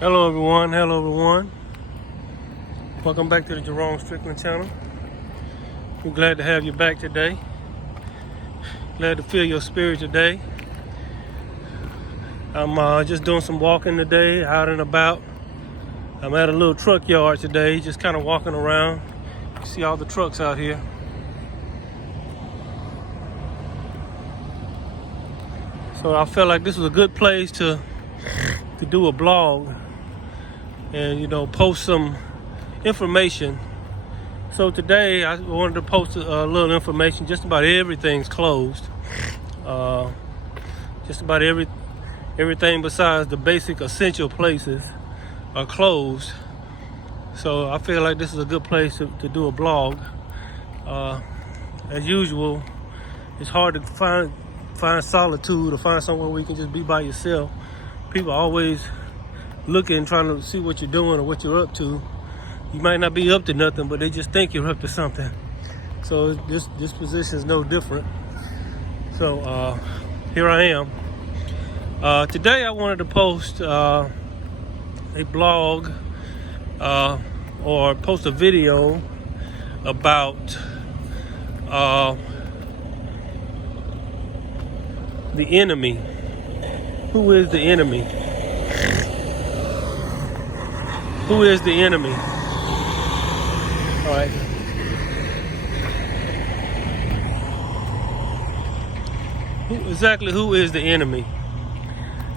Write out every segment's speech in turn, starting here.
Hello everyone. Welcome back to the Jerome Strickland channel. We're glad to have you back today. Glad to feel your spirit today. I'm just doing some walking today, out and about. I'm at a little truck yard today, just kind of walking around. You see all the trucks out here. So I felt like this was a good place to do a blog and post some information. So today I wanted to post a little information. Just about everything's closed. Just about everything besides the basic essential places are closed. So I feel like this is a good place to do a blog. As usual, it's hard to find solitude or find somewhere where you can just be by yourself. People are always looking, trying to see what you're doing or what you're up to. You might not be up to nothing, but they just think you're up to something. So this position is no different. So here I am. Today I wanted to post a blog or post a video about the enemy. Who is the enemy? Who is the enemy? All right. Who is the enemy?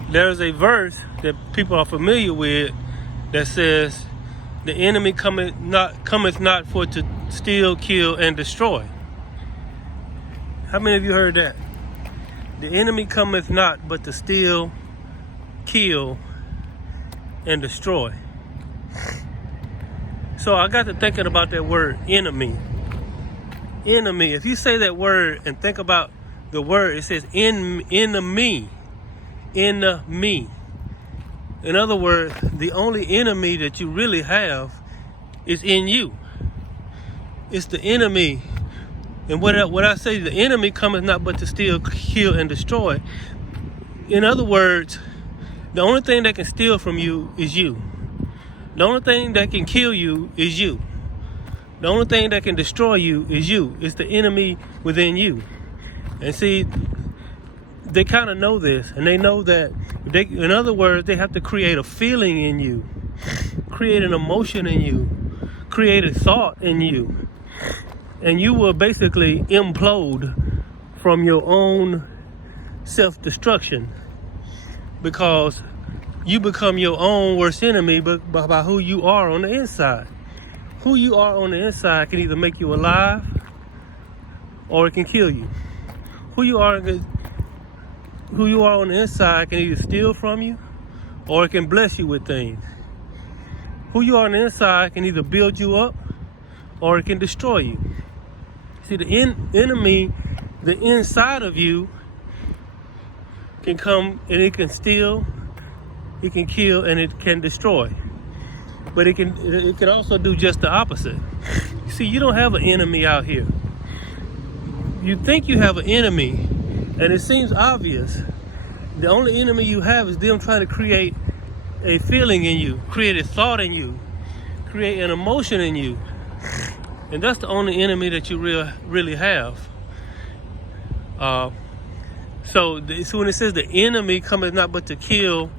There's a verse that people are familiar with that says, "The enemy cometh not for to steal, kill, and destroy." How many of you heard that? The enemy cometh not but to steal, kill, and destroy. So I got to thinking about that word enemy. Enemy. If you say that word and think about the word, it says enemy. Enemy. In other words, the only enemy that you really have is in you. It's the enemy. And what I say, the enemy cometh not but to steal, kill, and destroy. In other words, the only thing that can steal from you is you. The only thing that can kill you is you. The only thing that can destroy you is you. It's the enemy within you. And see, they kind of know this, and they know that in other words, they have to create a feeling in you, create an emotion in you, create a thought in you, and you will basically implode from your own self-destruction, because you become your own worst enemy by who you are on the inside. Who you are on the inside can either make you alive or it can kill you. Who you are on the inside can either steal from you or it can bless you with things. Who you are on the inside can either build you up or it can destroy you. See, the enemy, the inside of you, can come and it can steal, it can kill, and it can destroy. But it can also do just the opposite. See, you don't have an enemy out here. You think you have an enemy, and it seems obvious. The only enemy you have is them trying to create a feeling in you, create a thought in you, create an emotion in you. And that's the only enemy that you really have. So when it says the enemy cometh not but to kill,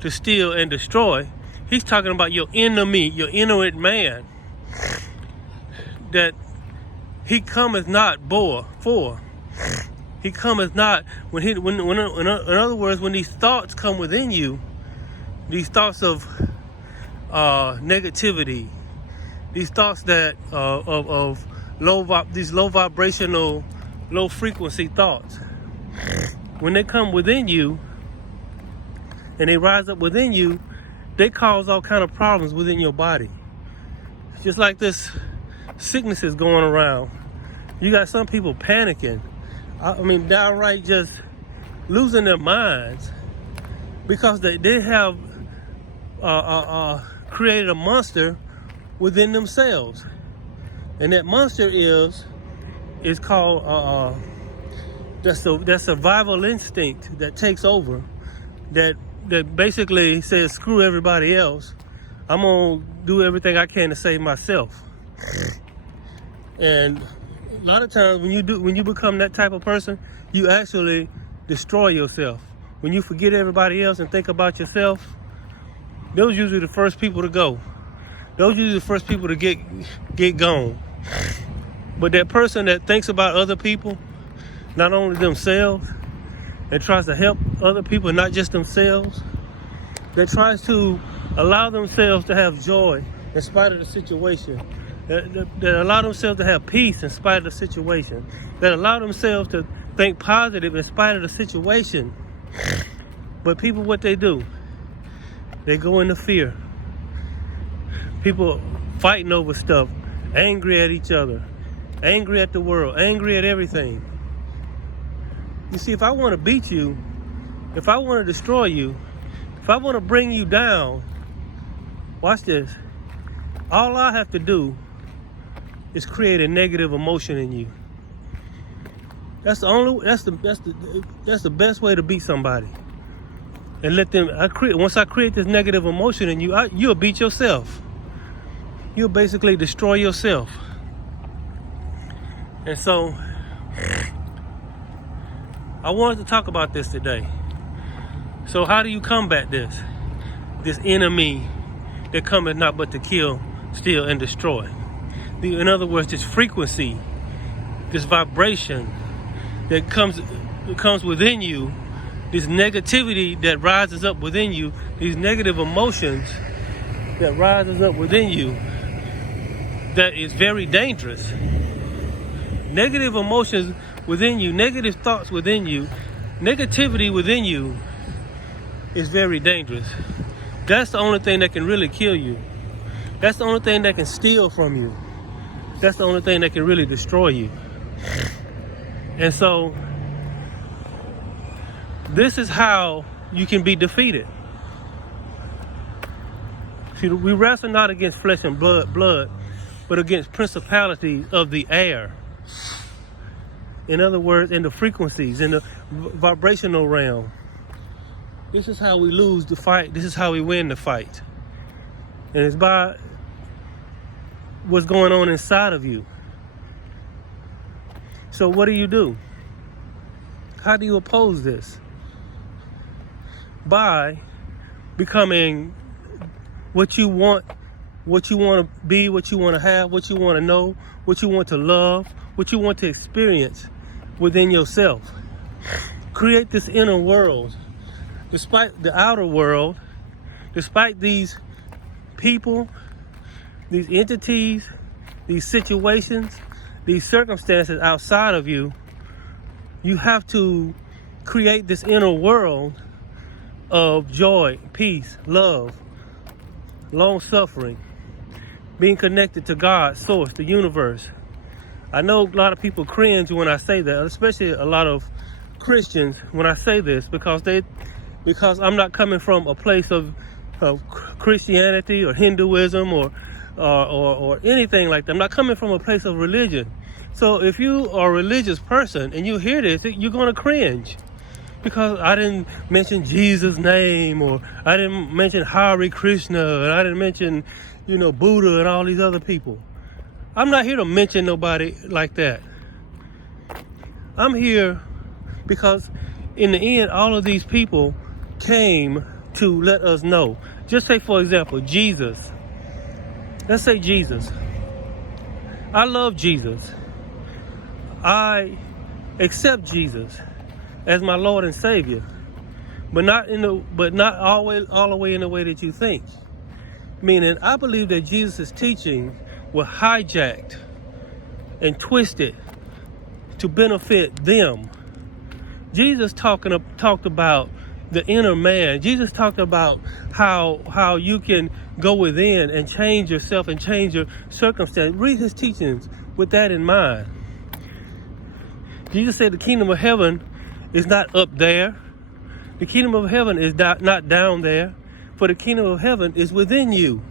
to steal, and destroy, he's talking about your enemy, your inward man. That he cometh not for. He cometh not when in other words, when these thoughts come within you, these thoughts of negativity, these thoughts that of these low vibrational, low frequency thoughts, when they come within you and they rise up within you, they cause all kind of problems within your body. Just like this sickness is going around. You got some people panicking. I mean, downright just losing their minds because they have created a monster within themselves. And that monster is called that survival instinct that takes over, that that basically says screw everybody else. I'm gonna do everything I can to save myself. And a lot of times when you become that type of person, you actually destroy yourself. When you forget everybody else and think about yourself, those are usually the first people to go. Those are usually the first people to get gone. But that person that thinks about other people, not only themselves, and tries to help other people, not just themselves, that tries to allow themselves to have joy in spite of the situation, that allow themselves to have peace in spite of the situation, that allow themselves to think positive in spite of the situation. But people, what they do, they go into fear. People fighting over stuff, angry at each other, angry at the world, angry at everything. You see, if I want to beat you, if I want to destroy you, if I want to bring you down, watch this. All I have to do is create a negative emotion in you. That's the best way to beat somebody. And let them. Once I create this negative emotion in you, you'll beat yourself. You'll basically destroy yourself. And so, I wanted to talk about this today. So how do you combat this enemy that cometh not but to kill, steal, and destroy? In other words, this frequency, this vibration that comes within you, this negativity that rises up within you, these negative emotions that rises up within you, that is very dangerous. Negative emotions within you, negative thoughts within you, negativity within you is very dangerous. That's the only thing that can really kill you. That's the only thing that can steal from you. That's the only thing that can really destroy you. And so, this is how you can be defeated. See, we wrestle not against flesh and blood, but against principalities of the air. In other words, in the frequencies, in the vibrational realm. This is how we lose the fight. This is how we win the fight. And it's by what's going on inside of you. So what do? How do you oppose this? By becoming what you want to be, what you want to have, what you want to know, what you want to love, what you want to experience within yourself. Create this inner world, despite the outer world, despite these people, these entities, these situations, these circumstances outside of you. You have to create this inner world of joy, peace, love, long suffering, being connected to God, source, the universe. I know a lot of people cringe when I say that, especially a lot of Christians when I say this, because I'm not coming from a place of Christianity or Hinduism or anything like that. I'm not coming from a place of religion. So if you are a religious person and you hear this, you're going to cringe. Because I didn't mention Jesus' name, or I didn't mention Hare Krishna, and I didn't mention, Buddha and all these other people. I'm not here to mention nobody like that. I'm here because in the end, all of these people came to let us know. Just say, for example, Jesus. Let's say Jesus. I love Jesus. I accept Jesus as my Lord and Savior, but not all the way in the way that you think. Meaning, I believe that Jesus' teaching was hijacked and twisted to benefit them. Jesus talked about the inner man. Jesus talked about how you can go within and change yourself and change your circumstance. Read his teachings with that in mind. Jesus said the kingdom of heaven is not up there. The kingdom of heaven is not down there. For the kingdom of heaven is within you.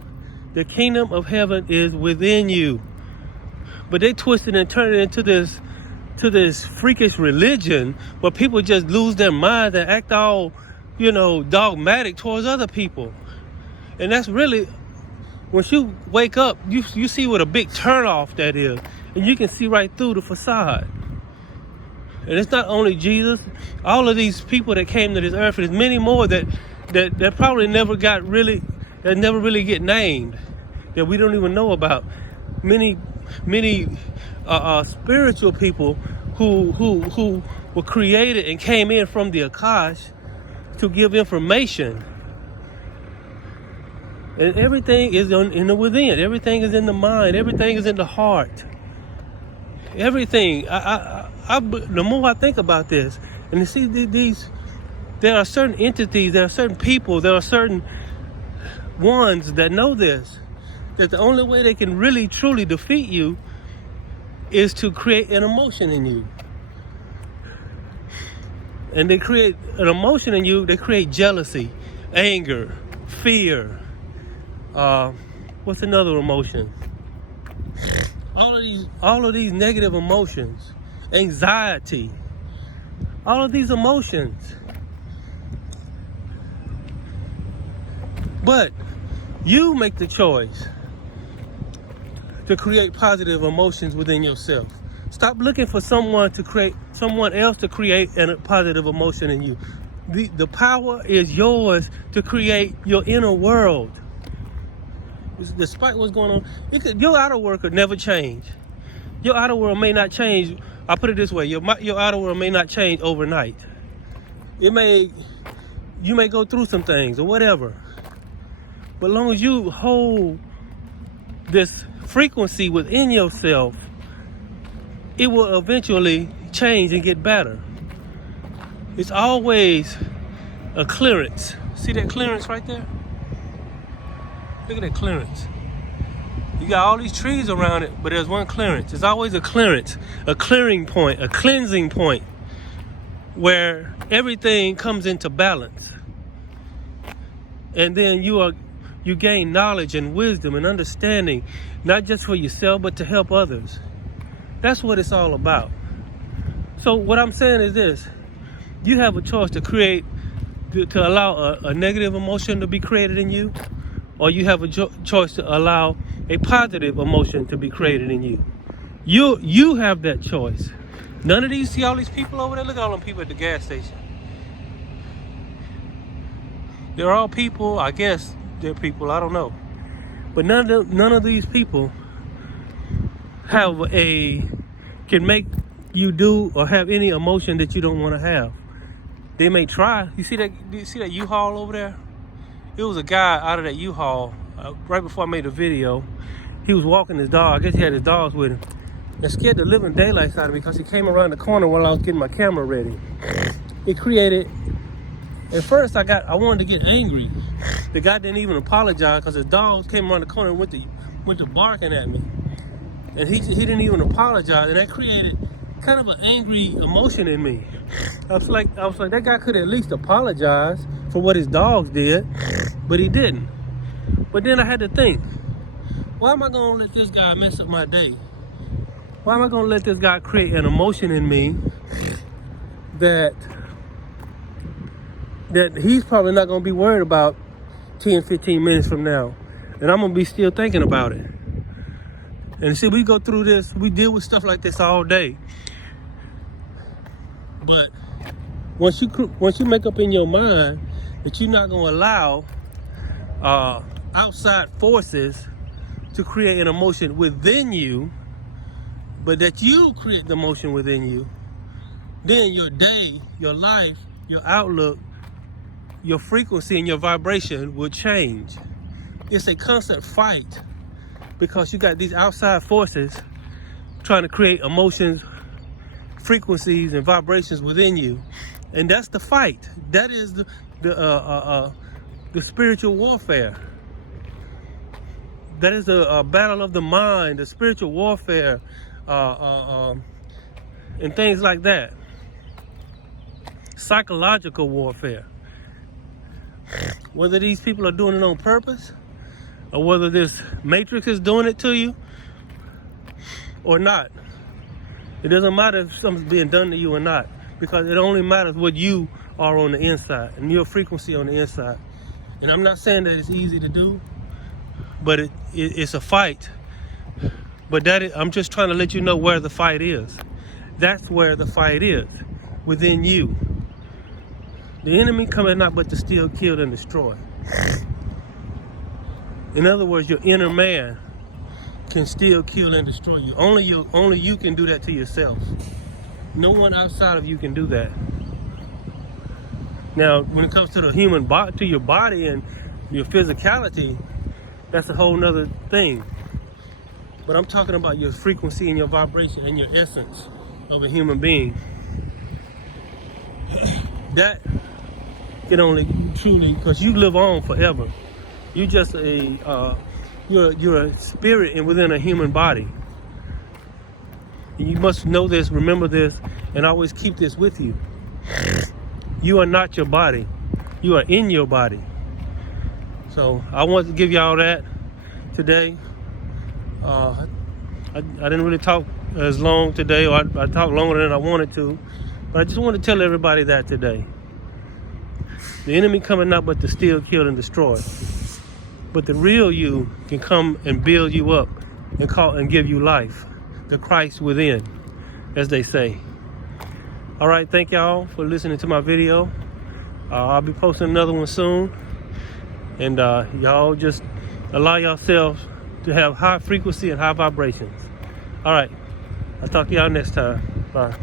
The kingdom of heaven is within you. But they twisted and turned it into this freakish religion where people just lose their mind and act all dogmatic towards other people. And that's really, once you wake up, you see what a big turnoff that is. And you can see right through the facade. And it's not only Jesus. All of these people that came to this earth, there's many more that probably never really get named, that we don't even know about. Many spiritual people who were created and came in from the Akash to give information. And everything is in the within. Everything is in the mind. Everything is in the heart. Everything. The more I think about this, and you see there are certain entities, there are certain people, there are certain ones that know this, that the only way they can really truly defeat you is to create an emotion in you. And they create an emotion in you, they create jealousy, anger, fear. What's another emotion? All of these negative emotions, anxiety, all of these emotions. But you make the choice to create positive emotions within yourself. Stop looking for someone else to create a positive emotion in you. The power is yours to create your inner world. Despite what's going on, your outer world could never change. Your outer world may not change. I'll put it this way: your outer world may not change overnight. You may go through some things or whatever. But as long as you hold this frequency within yourself, it will eventually change and get better. It's always a clearance. See that clearance right there? Look at that clearance. You got all these trees around it, but there's one clearance. There's always a clearance, a clearing point, a cleansing point where everything comes into balance. And then you gain knowledge and wisdom and understanding, not just for yourself, but to help others. That's what it's all about. So what I'm saying is this: you have a choice to allow a negative emotion to be created in you, or you have a choice to allow a positive emotion to be created in you. You have that choice. None of these, see all these people over there? Look at all them people at the gas station. They're all people, I guess they're people, I don't know. But none of these people can make you do or have any emotion that you don't want to have. They may try. You see that U-Haul over there? It was a guy out of that U-Haul right before I made the video. He was walking his dog. I guess he had his dogs with him. It scared the living daylights out of me because he came around the corner while I was getting my camera ready. It created, at first I wanted to get angry. The guy didn't even apologize because his dogs came around the corner and went to barking at me. And he didn't even apologize, and that created kind of an angry emotion in me. I was like, that guy could at least apologize for what his dogs did, but he didn't. But then I had to think, why am I gonna let this guy mess up my day? Why am I gonna let this guy create an emotion in me that he's probably not gonna be worried about 10, 15 minutes from now, and I'm gonna be still thinking about it? And see, we go through this, we deal with stuff like this all day. But once you make up in your mind that you're not gonna allow outside forces to create an emotion within you, but that you create the emotion within you, then your day, your life, your outlook, your frequency and your vibration will change. It's a constant fight because you got these outside forces trying to create emotions, frequencies, and vibrations within you. And that's the fight. That is the spiritual warfare. That is a battle of the mind, the spiritual warfare, and things like that. Psychological warfare. Whether these people are doing it on purpose, or whether this matrix is doing it to you or not. It doesn't matter if something's being done to you or not, because it only matters what you are on the inside, and your frequency on the inside. And I'm not saying that it's easy to do, but it's a fight. But I'm just trying to let you know where the fight is. That's where the fight is, within you. The enemy cometh not but to steal, kill, and destroy. In other words, your inner man can steal, kill, and destroy you. Only you can do that to yourself. No one outside of you can do that. Now, when it comes to the human body, to your body and your physicality, that's a whole nother thing. But I'm talking about your frequency and your vibration and your essence of a human being. That can only truly, because you live on forever. You just you're a spirit and within a human body. You must know this, remember this, and always keep this with you. You are not your body. You are in your body. So I want to give y'all that today. I didn't really talk as long today, or I talked longer than I wanted to, but I just want to tell everybody that today. The enemy coming not but to steal, kill, and destroy. But the real you can come and build you up and give you life. The Christ within, as they say. All right, thank y'all for listening to my video. I'll be posting another one soon. And y'all just allow yourselves to have high frequency and high vibrations. All right, I'll talk to y'all next time. Bye.